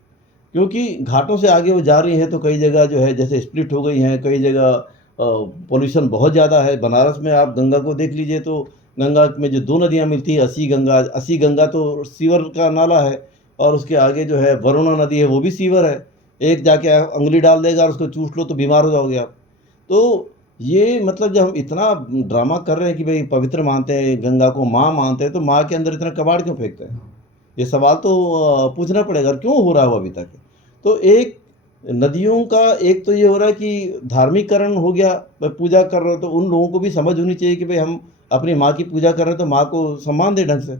क्योंकि घाटों से आगे वो जा रही हैं तो कई जगह जो है जैसे स्प्लिट हो गई हैं, कई जगह पॉल्यूशन बहुत ज़्यादा है। बनारस में आप गंगा को देख लीजिए तो गंगा में जो 2 नदियाँ मिलती हैं, अस्सी गंगा तो सीवर का नाला है और उसके आगे जो है वरुणा नदी है, वो भी सीवर है। एक जाके उँगली डाल देगा और उसको चूस लो तो बीमार हो जाओगे आप। तो ये मतलब जब हम इतना ड्रामा कर रहे हैं कि भई पवित्र मानते हैं, गंगा को माँ मानते हैं, तो माँ के अंदर इतना कबाड़ क्यों फेंकते हैं? ये सवाल तो पूछना पड़ेगा, क्यों हो रहा है वो अभी तक? तो एक नदियों का एक तो ये हो रहा है कि धार्मिकरण हो गया, मैं पूजा कर रहा हूँ, तो उन लोगों को भी समझ होनी चाहिए कि भई हम अपनी माँ की पूजा कर रहे हैं तो माँ को सम्मान दें ढंग से।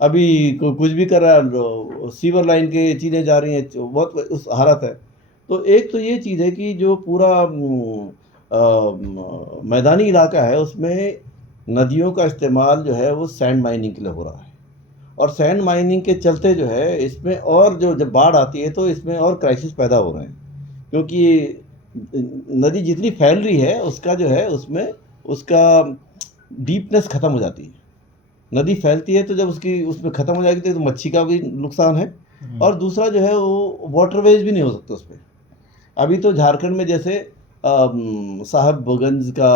अभी कुछ भी कर रहा है, सीवर लाइन की चीज़ें जा रही हैं, बहुत उस हालत है। तो एक तो ये चीज़ है कि जो पूरा मैदानी इलाका है उसमें नदियों का इस्तेमाल जो है वो सैंड माइनिंग के लिए हो रहा है, और सैंड माइनिंग के चलते जो है इसमें और जो जब बाढ़ आती है तो इसमें और क्राइसिस पैदा हो रहे हैं, क्योंकि नदी जितनी फैल रही है उसका जो है उसमें उसका डीपनेस ख़त्म हो जाती है। नदी फैलती है तो जब उसकी उसमें ख़त्म हो जाएगी तो मच्छी का भी नुकसान है, और दूसरा जो है वो वाटरवेज भी नहीं हो सकता उस पे। अभी तो झारखंड में जैसे साहबगंज का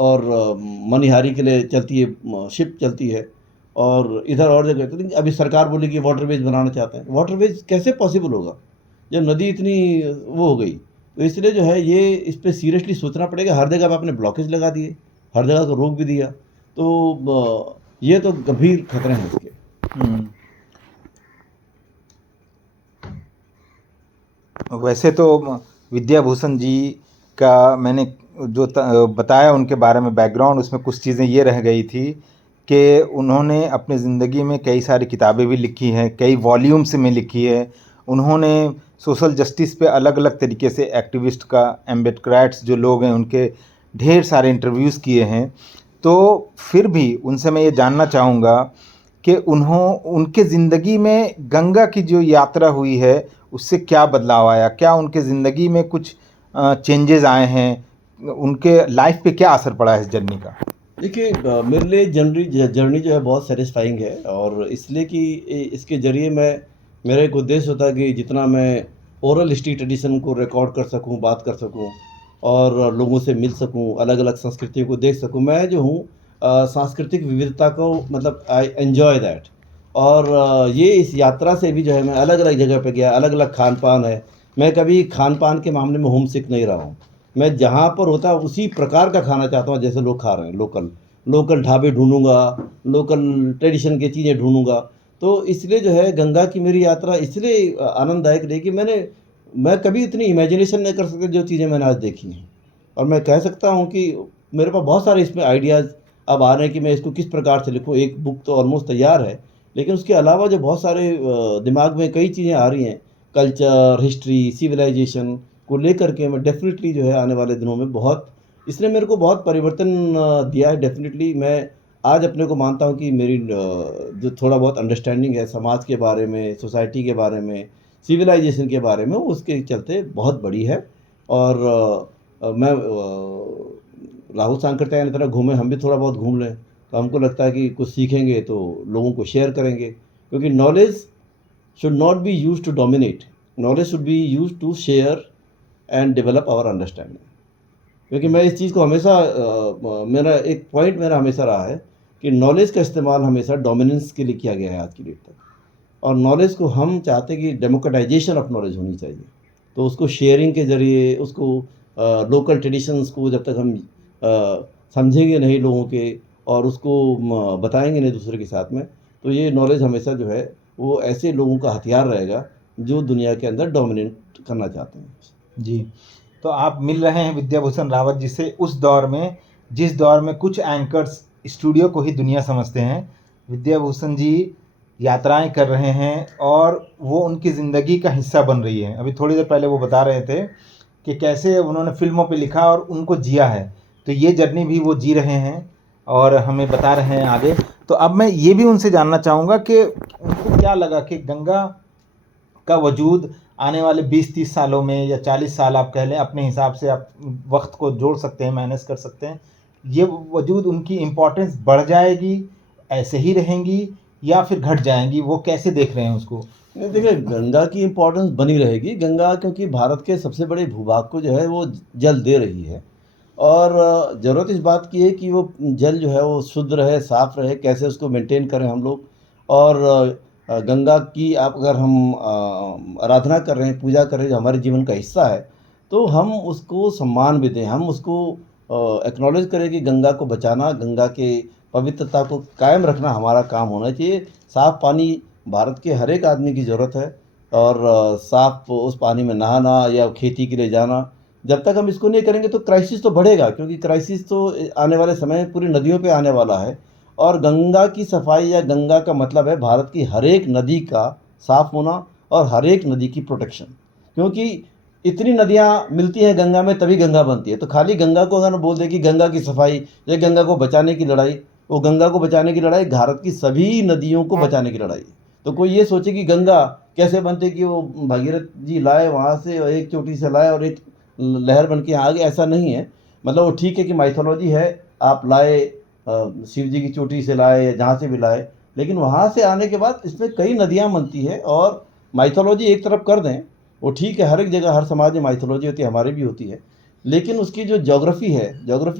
और मनिहारी के लिए चलती है, शिप चलती है, और इधर और जगह तो अभी सरकार बोली कि वाटरवेज बनाना चाहते हैं। वाटरवेज कैसे पॉसिबल होगा जब नदी इतनी वो हो गई? तो इसलिए जो है ये इस पे सीरियसली सोचना पड़ेगा। हर जगह पे आपने ब्लॉकेज लगा दिए, हर जगह को रोक भी दिया, तो ये तो गंभीर खतरे हैं इसके। वैसे तो विद्याभूषण जी का मैंने जो बताया उनके बारे में बैकग्राउंड, उसमें कुछ चीज़ें ये रह गई थी कि उन्होंने अपनी ज़िंदगी में कई सारी किताबें भी लिखी हैं, कई वॉल्यूम्स में लिखी है। उन्होंने सोशल जस्टिस पे अलग अलग तरीके से एक्टिविस्ट का, एम्बेडक्रेट्स जो लोग हैं उनके ढेर सारे इंटरव्यूज़ किए हैं। तो फिर भी उनसे मैं ये जानना चाहूँगा कि उनके ज़िंदगी में गंगा की जो यात्रा हुई है उससे क्या बदलाव आया? क्या उनके ज़िंदगी में कुछ चेंजेस आए हैं? उनके लाइफ पे क्या असर पड़ा है इस जर्नी का? देखिए, मेरे लिए जर्नी जो है बहुत सेटिस्फाइंग है, और इसलिए कि इसके ज़रिए मेरा एक उद्देश्य होता है कि जितना मैं ओरल हिस्ट्री ट्रेडिशन को रिकॉर्ड कर सकूं, बात कर सकूं और लोगों से मिल सकूं, अलग-अलग संस्कृतियों को देख सकूं। मैं जो हूं सांस्कृतिक विविधता को मतलब आई एन्जॉय दैट, और ये इस यात्रा से भी जो है मैं अलग-अलग जगह पे गया, अलग-अलग खान-पान है। मैं कभी खान-पान के मामले में होम सिक नहीं रहा हूँ। मैं जहाँ पर होता है उसी प्रकार का खाना चाहता हूँ जैसे लोग खा रहे हैं, लोकल ढाबे ढूँढूँगा, लोकल ट्रेडिशन की चीज़ें ढूँढूँगा। तो इसलिए जो है गंगा की मेरी यात्रा इसलिए आनंददायक रही कि मैं कभी इतनी इमेजिनेशन नहीं कर सकता जो चीज़ें मैंने आज देखी हैं। और मैं कह सकता हूँ कि मेरे पास बहुत सारे इसमें आइडियाज़ अब आ रहे हैं कि मैं इसको किस प्रकार से लिखूँ। एक बुक तो ऑलमोस्ट तैयार है, लेकिन उसके अलावा जो बहुत सारे दिमाग में कई चीज़ें आ रही हैं, कल्चर, हिस्ट्री, सिविलाइजेशन को लेकर के मैं डेफ़िनेटली जो है आने वाले दिनों में बहुत, इसने मेरे को बहुत परिवर्तन दिया है। डेफ़िनेटली मैं आज अपने को मानता हूँ कि मेरी जो थोड़ा बहुत अंडरस्टैंडिंग है समाज के बारे में, सोसाइटी के बारे में, सिविलाइजेशन के बारे में, वो उसके चलते बहुत बड़ी है। और मैं राहुल सांकृत्यायन की तरह घूमे, हम भी थोड़ा बहुत घूम लें, तो हमको लगता है कि कुछ सीखेंगे तो लोगों को शेयर करेंगे, क्योंकि knowledge should not be used to dominate, knowledge should be used to share and develop our understanding. क्योंकि मैं इस चीज़ को हमेशा मेरा एक पॉइंट मेरा हमेशा रहा है कि नॉलेज का इस्तेमाल हमेशा डोमिनेंस के लिए किया गया है आज की डेट तक, और नॉलेज को हम चाहते हैं कि डेमोक्रेटाइजेशन ऑफ नॉलेज होनी चाहिए। तो उसको शेयरिंग के ज़रिए, उसको लोकल ट्रेडिशंस को जब तक हम समझेंगे नहीं लोगों के, और उसको बताएंगे नहीं दूसरे के साथ में, तो ये नॉलेज हमेशा जो है वो ऐसे लोगों का हथियार रहेगा जो दुनिया के अंदर डोमिनेट करना चाहते हैं। जी, तो आप मिल रहे हैं विद्याभूषण रावत जी से उस दौर में जिस दौर में कुछ एंकर्स स्टूडियो को ही दुनिया समझते हैं। विद्याभूषण जी यात्राएं कर रहे हैं और वो उनकी ज़िंदगी का हिस्सा बन रही है। अभी थोड़ी देर पहले वो बता रहे थे कि कैसे उन्होंने फिल्मों पे लिखा और उनको जिया है, तो ये जर्नी भी वो जी रहे हैं और हमें बता रहे हैं आगे। तो अब मैं ये भी उनसे जानना चाहूँगा कि उनको क्या लगा कि गंगा का वजूद आने वाले 20-30 सालों में या 40 साल आप कह लें, अपने हिसाब से आप वक्त को जोड़ सकते हैं, मैनेज कर सकते हैं, ये वजूद उनकी इम्पोर्टेंस बढ़ जाएगी, ऐसे ही रहेंगी या फिर घट जाएंगी, वो कैसे देख रहे हैं उसको? नहीं, देखिए, गंगा की इम्पोर्टेंस बनी रहेगी। गंगा क्योंकि भारत के सबसे बड़े भूभाग को जो है वो जल दे रही है, और ज़रूरत इस बात की है कि वो जल जो है वो शुद्ध रहे, साफ़ रहे, कैसे उसको मेंटेन करें हम लोग। और गंगा की आप अगर हम आराधना कर रहे हैं, पूजा कर रहे हैं, जो हमारे जीवन का हिस्सा है, तो हम उसको सम्मान भी दें, हम उसको एक्नॉलेज करें कि गंगा को बचाना, गंगा के पवित्रता को कायम रखना हमारा काम होना चाहिए। साफ़ पानी भारत के हर एक आदमी की ज़रूरत है, और साफ़ उस पानी में नहाना या खेती के लिए जाना, जब तक हम इसको नहीं करेंगे तो क्राइसिस तो बढ़ेगा, क्योंकि क्राइसिस तो आने वाले समय में पूरी नदियों पे आने वाला है। और गंगा की सफाई या गंगा का मतलब है भारत की हर एक नदी का साफ़ होना और हर एक नदी की प्रोटेक्शन, क्योंकि इतनी नदियाँ मिलती हैं गंगा में तभी गंगा बनती है। तो खाली गंगा को अगर बोल दें कि गंगा की सफाई या गंगा को बचाने की लड़ाई, वो गंगा को बचाने की लड़ाई भारत की सभी नदियों को बचाने की लड़ाई है। तो कोई ये सोचे कि गंगा कैसे बनते कि वो भागीरथ जी लाए वहाँ से, और एक चोटी से लाए और एक लहर बन के आ गए, ऐसा नहीं है। मतलब वो ठीक है कि माइथोलॉजी है, आप लाए शिव जी की चोटी से लाए या जहाँ से भी लाए, लेकिन वहाँ से आने के बाद इसमें कई नदियाँ बनती है। और माइथोलॉजी एक तरफ कर दें, वो ठीक है, हर एक जगह हर समाज में माइथोलॉजी होती है, हमारी भी होती है, लेकिन उसकी जो ज्योग्राफी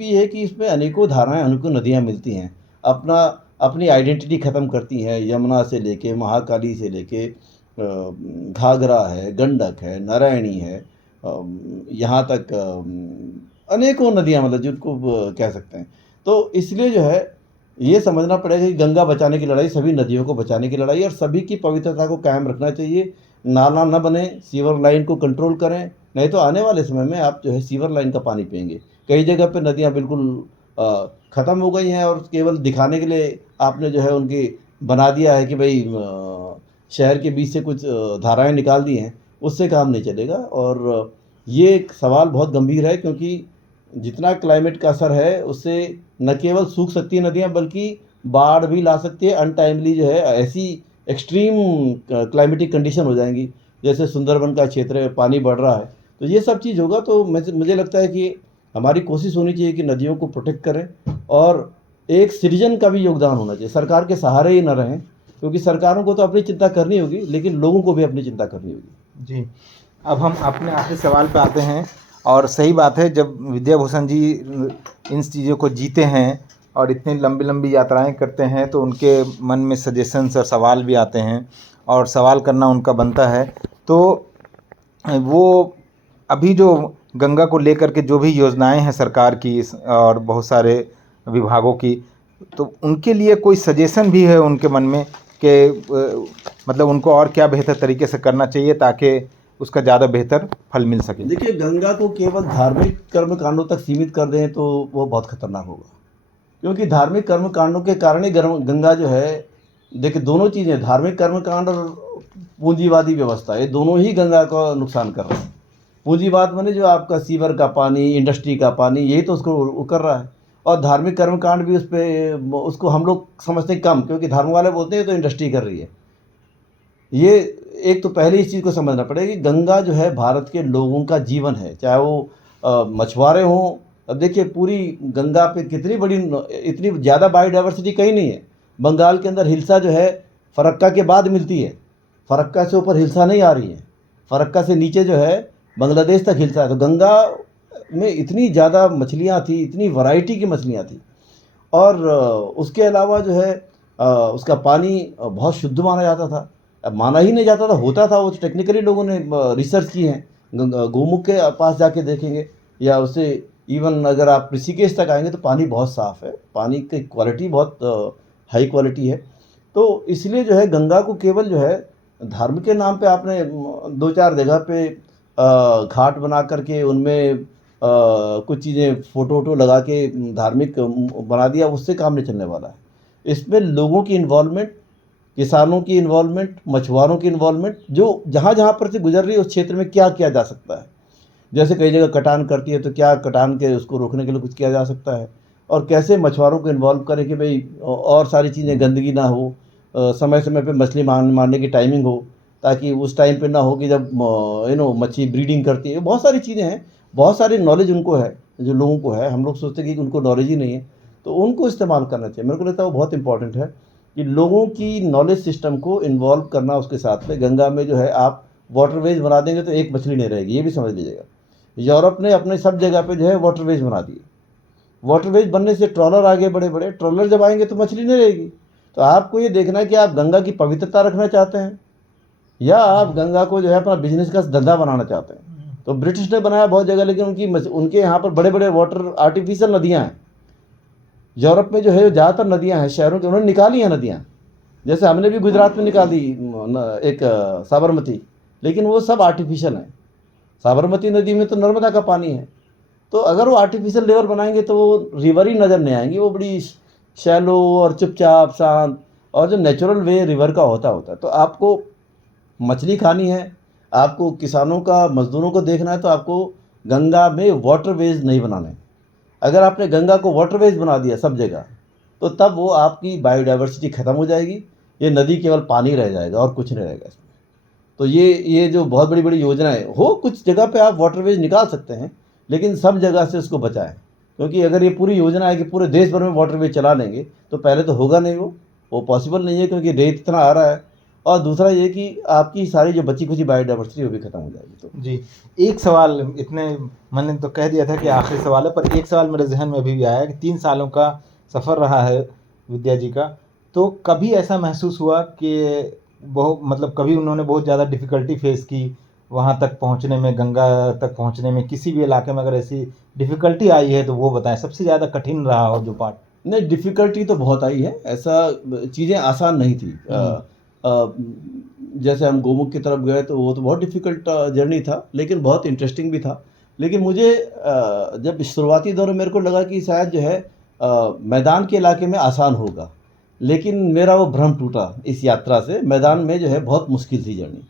ये है कि इसमें अनेकों धाराएँ, अनेकों नदियाँ मिलती हैं, अपनी आइडेंटिटी ख़त्म करती हैं। यमुना से लेके महाकाली से लेके घाघरा है, गंडक है, नारायणी है, यहाँ तक अनेकों नदियाँ, मतलब जिनको कह सकते हैं। तो इसलिए जो है ये समझना पड़ेगा कि गंगा बचाने की लड़ाई सभी नदियों को बचाने की लड़ाई, और सभी की पवित्रता को कायम रखना चाहिए। नाला न बने, सीवर लाइन को कंट्रोल करें, नहीं तो आने वाले समय में आप जो है सीवर लाइन का पानी पिएंगे। कई जगह पे नदियाँ बिल्कुल ख़त्म हो गई हैं, और केवल दिखाने के लिए आपने जो है उनकी बना दिया है कि भाई शहर के बीच से कुछ धाराएँ निकाल दी हैं, उससे काम नहीं चलेगा। और ये एक सवाल बहुत गंभीर है, क्योंकि जितना क्लाइमेट का असर है उससे न केवल सूख सकती है नदियाँ, बल्कि बाढ़ भी ला सकती है। अनटाइमली जो है ऐसी एक्सट्रीम क्लाइमेटिक कंडीशन हो जाएंगी, जैसे सुंदरबन का क्षेत्र है, पानी बढ़ रहा है, तो ये सब चीज़ होगा। तो मुझे लगता है कि हमारी कोशिश होनी चाहिए कि नदियों को प्रोटेक्ट करें, और एक सिटीजन का भी योगदान होना चाहिए, सरकार के सहारे ही न रहें, क्योंकि सरकारों को तो अपनी चिंता करनी होगी, लेकिन लोगों को भी अपनी चिंता करनी होगी। जी, अब हम अपने आखिरी सवाल पे आते हैं। और सही बात है, जब विद्याभूषण जी इन चीज़ों को जीते हैं और इतनी लंबी लंबी यात्राएं करते हैं, तो उनके मन में सजेशंस और सवाल भी आते हैं, और सवाल करना उनका बनता है। तो वो अभी जो गंगा को लेकर के जो भी योजनाएं हैं सरकार की और बहुत सारे विभागों की, तो उनके लिए कोई सजेशन भी है उनके मन में कि मतलब उनको और क्या बेहतर तरीके से करना चाहिए ताकि उसका ज़्यादा बेहतर फल मिल सके? देखिए, गंगा को केवल धार्मिक कर्म कांडों तक सीमित कर दें तो वो बहुत खतरनाक होगा, क्योंकि धार्मिक कर्म कांडों के कारण ही गंगा जो है, देखिए दोनों चीज़ें, धार्मिक कर्म कांड और पूंजीवादी व्यवस्था, ये दोनों ही गंगा को नुकसान कर रहे हैं। पूंजीवाद माने जो आपका सीवर का पानी, इंडस्ट्री का पानी, यही तो उसको वो कर रहा है। और धार्मिक कर्मकांड भी उसको हम लोग समझते हैं कम, क्योंकि धर्म वाले बोलते हैं तो इंडस्ट्री कर रही है। ये एक तो पहले इस चीज़ को समझना पड़ेगा कि गंगा जो है भारत के लोगों का जीवन है, चाहे वो मछुआरे हों। अब देखिए, पूरी गंगा पे कितनी बड़ी, इतनी ज़्यादा बायोडाइवर्सिटी कहीं नहीं है। बंगाल के अंदर हिल्सा जो है फरक्का के बाद मिलती है, फरक्का से ऊपर हिल्सा नहीं आ रही है, फरक्का से नीचे जो है बांग्लादेश तक हिल्सा है। तो गंगा में इतनी ज़्यादा मछलियाँ थी, इतनी वैरायटी की मछलियाँ थी। और उसके अलावा जो है उसका पानी बहुत शुद्ध माना जाता था। माना ही नहीं जाता था, होता था, वो तो टेक्निकली लोगों ने रिसर्च की है। गोमुख के पास जाके देखेंगे या उससे इवन अगर आप ऋषिकेश तक आएँगे तो पानी बहुत साफ़ है, पानी की क्वालिटी बहुत हाई क्वालिटी है। तो इसलिए जो है गंगा को केवल जो है धर्म के नाम पे आपने 2-4 जगह पे घाट बना कर के उनमें कुछ चीज़ें फ़ोटो-वोटो लगा के धार्मिक बना दिया, उससे काम नहीं चलने वाला है। इसमें लोगों की इन्वॉल्वमेंट, किसानों की इन्वॉल्वमेंट, मछुआरों की इन्वॉल्वमेंट, जो जहाँ-जहाँ पर से गुज़र रही है उस क्षेत्र में क्या किया जा सकता है। जैसे कई जगह कटान करती है तो क्या कटान के उसको रोकने के लिए कुछ किया जा सकता है, और कैसे मछुआरों को इन्वॉल्व करें कि भई और सारी चीज़ें गंदगी ना हो, समय-समय पे मछली मारने की टाइमिंग हो, ताकि उस टाइम पे ना हो कि जब मच्छी ब्रीडिंग करती है। बहुत सारी चीज़ें हैं, बहुत सारी नॉलेज उनको है, जो लोगों को है। हम लोग सोचते हैं कि उनको नॉलेज ही नहीं है, तो उनको इस्तेमाल करना चाहिए। मेरे को लगता है वो बहुत इंपॉर्टेंट है कि लोगों की नॉलेज सिस्टम को इन्वॉल्व करना उसके साथ में। गंगा में जो है आप वाटरवेज बना देंगे तो एक मछली नहीं रहेगी, ये भी समझ लीजिएगा। यूरोप ने अपने सब जगह पे जो है वाटरवेज बना दिए। वाटरवेज बनने से ट्रॉलर आगे बड़े-बड़े, ट्रॉलर जब आएँगे तो मछली नहीं रहेगी। तो आपको ये देखना है कि आप गंगा की पवित्रता रखना चाहते हैं या आप गंगा को जो है अपना बिज़नेस का धंधा बनाना चाहते हैं। तो ब्रिटिश ने बनाया बहुत जगह, लेकिन उनके यहाँ पर बड़े-बड़े वाटर आर्टिफ़िशियल नदियाँ हैं। यूरोप में जो है ज़्यादातर नदियाँ हैं शहरों की, उन्होंने निकाली हैं नदियाँ। जैसे हमने भी गुजरात में निकाली एक साबरमती, लेकिन वो सब आर्टिफ़िशियल हैं। साबरमती नदी में तो नर्मदा का पानी है। तो अगर वो आर्टिफ़िशियल रिवर बनाएँगे तो वो रिवर ही नज़र नहीं आएँगी, वो बड़ी शैलो और चुपचाप शांत, और जो नेचुरल वे रिवर का होता है। तो आपको मछली खानी है, आपको किसानों का, मज़दूरों को देखना है, तो आपको गंगा में वाटरवेज़ नहीं बनाने। अगर आपने गंगा को वाटरवेज़ बना दिया सब जगह, तो तब वो आपकी बायोडायवर्सिटी ख़त्म हो जाएगी। ये नदी केवल पानी रह जाएगा और कुछ नहीं रहेगा इसमें। तो ये जो बहुत बड़ी-बड़ी योजनाएँ हो, कुछ जगह पे आप वाटरवेज़ निकाल सकते हैं, लेकिन सब जगह से उसको बचाएँ। क्योंकि अगर ये पूरी योजना है कि पूरे देश भर में वाटरवेज़ चला लेंगे, तो पहले तो होगा नहीं वो पॉसिबल नहीं है, क्योंकि रेत इतना आ रहा है, और दूसरा ये कि आपकी सारी जो बची-खुची बायोडायवर्सिटी वो भी खत्म हो जाएगी। तो जी, एक सवाल, इतने मैंने तो कह दिया था कि आखिरी सवाल है, पर एक सवाल मेरे ज़हन में अभी भी आया है कि 3 सालों का सफ़र रहा है विद्या जी का, तो कभी ऐसा महसूस हुआ कि मतलब कभी उन्होंने बहुत ज़्यादा डिफ़िकल्टी फ़ेस की वहाँ तक पहुँचने में, गंगा तक पहुँचने में? किसी भी इलाके में अगर ऐसी डिफ़िकल्टी आई है तो वो बताएँ, सबसे ज़्यादा कठिन रहा हो जो पार्ट? नहीं, डिफ़िकल्टी तो बहुत आई है, ऐसा चीज़ें आसान नहीं थी। जैसे हम गोमुख की तरफ गए तो वो तो बहुत डिफ़िकल्ट जर्नी था, लेकिन बहुत इंटरेस्टिंग भी था। लेकिन मुझे जब शुरुआती दौर में मेरे को लगा कि शायद जो है मैदान के इलाके में आसान होगा, लेकिन मेरा वो भ्रम टूटा इस यात्रा से। मैदान में जो है बहुत मुश्किल थी जर्नी।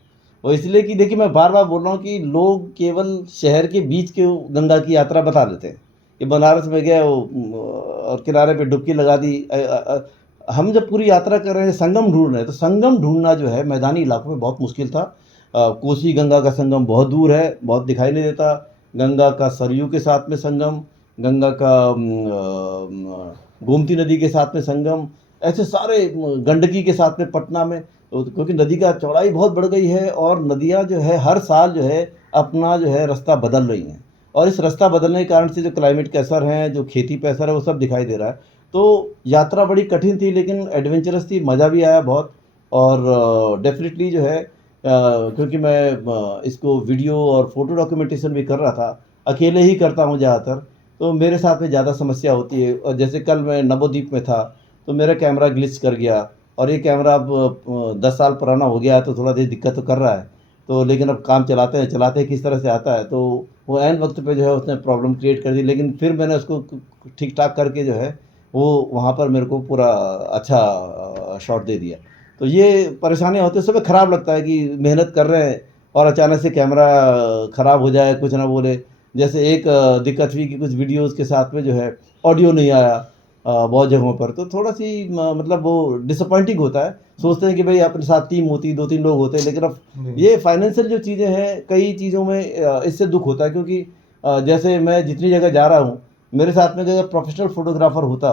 और इसलिए कि देखिए, मैं बार-बार बोल रहा हूँ कि लोग केवल शहर के बीच के गंगा की यात्रा बता देते हैं कि बनारस में गए और किनारे पे डुबकी लगा दी। हम जब पूरी यात्रा कर रहे हैं, संगम ढूँढ रहे हैं, तो संगम ढूँढना जो है मैदानी इलाकों में बहुत मुश्किल था। कोसी गंगा का संगम बहुत दूर है, बहुत दिखाई नहीं देता। गंगा का सरयू के साथ में संगम, गंगा का गोमती नदी के साथ में संगम, ऐसे सारे गंडकी के साथ में पटना में, क्योंकि नदी का चौड़ाई बहुत बढ़ गई है और नदियाँ जो है हर साल जो है अपना जो है रास्ता बदल रही हैं, और इस रास्ता बदलने के कारण से जो क्लाइमेट के असर हैं, जो खेती पे असर है, वो सब दिखाई दे रहा है। तो यात्रा बड़ी कठिन थी, लेकिन एडवेंचरस थी, मज़ा भी आया बहुत। और डेफ़िनिटली जो है क्योंकि मैं इसको वीडियो और फ़ोटो डॉक्यूमेंटेशन भी कर रहा था, अकेले ही करता हूँ ज़्यादातर, तो मेरे साथ में ज़्यादा समस्या होती है। और जैसे कल मैं नवोद्वीप में था, तो मेरा कैमरा ग्लिच कर गया, और ये कैमरा अब 10 साल पुराना हो गया है, तो थोड़ा देर दिक्कत तो कर रहा है। तो लेकिन अब काम चलाते हैं किस तरह से आता है, तो वो ऐन वक्त पे जो है उसने प्रॉब्लम क्रिएट कर दी, लेकिन फिर मैंने उसको ठीक-ठाक करके जो है वो वहाँ पर मेरे को पूरा अच्छा शॉट दे दिया। तो ये परेशानियाँ होती हैं, सुबह ख़राब लगता है कि मेहनत कर रहे हैं और अचानक से कैमरा ख़राब हो जाए, कुछ ना बोले। जैसे एक दिक्कत हुई कि कुछ वीडियोज़ के साथ में जो है ऑडियो नहीं आया बहुत जगहों पर, तो थोड़ा-सी मतलब वो डिसअपॉइंटिंग होता है। सोचते हैं कि भई अपने साथ टीम होती, 2-3 लोग होते हैं, लेकिन अब ये फाइनेंशियल जो चीज़ें हैं, कई चीज़ों में इससे दुःख होता है, क्योंकि जैसे मैं जितनी जगह जा रहा हूँ, मेरे साथ में अगर प्रोफ़ेशनल फ़ोटोग्राफ़र होता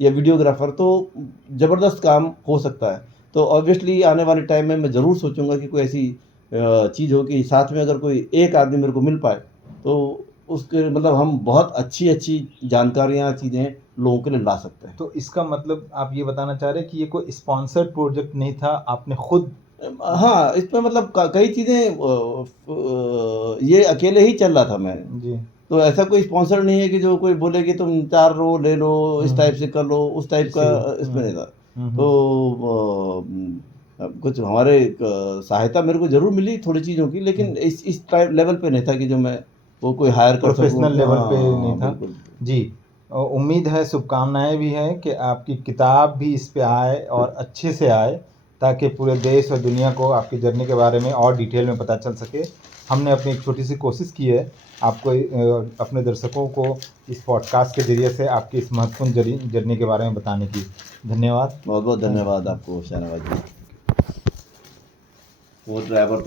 या वीडियोग्राफ़र, तो ज़बरदस्त काम हो सकता है। तो ऑब्वियसली आने वाले टाइम में मैं ज़रूर सोचूँगा कि कोई ऐसी चीज़ हो कि साथ में अगर कोई एक आदमी मेरे को मिल पाए, तो उसके मतलब हम बहुत अच्छी अच्छी जानकारियाँ चीज़ें लोगों के लिए ला सकते हैं। तो इसका मतलब आप ये बताना चाह रहे हैं कि ये कोई स्पॉन्सर्ड प्रोजेक्ट नहीं था, आपने खुद हाँ, इसमें मतलब कई चीज़ें ये अकेले ही चल रहा था मैं। जी। तो ऐसा कोई स्पॉन्सर नहीं है कि जो कोई बोले कि तुम 4 रो ले लो, इस टाइप से कर लो, उस टाइप का किसी इसमें नहीं था। हुँ, तो हुँ। कुछ हमारे सहायता मेरे को ज़रूर मिली थोड़ी चीज़ों की, लेकिन इस टाइप लेवल पे नहीं था कि जो मैं वो कोई हायर कर सकूँ। प्रोफेशनल लेवल पे नहीं हाँ, था। बिल्कुल। जी। उम्मीद है, शुभकामनाएँ भी हैं कि आपकी किताब भी इस पे आए और अच्छे से आए, ताकि पूरे देश और दुनिया को आपकी जर्नी के बारे में और डिटेल में पता चल सके। हमने अपनी एक छोटी-सी कोशिश की है, आपको अपने दर्शकों को इस पॉडकास्ट के ज़रिए से आपकी इस महत्वपूर्ण जर्नी के बारे में बताने की। धन्यवाद। बहुत-बहुत धन्यवाद आपको शहनवाज़ जी। वो ड्राइवर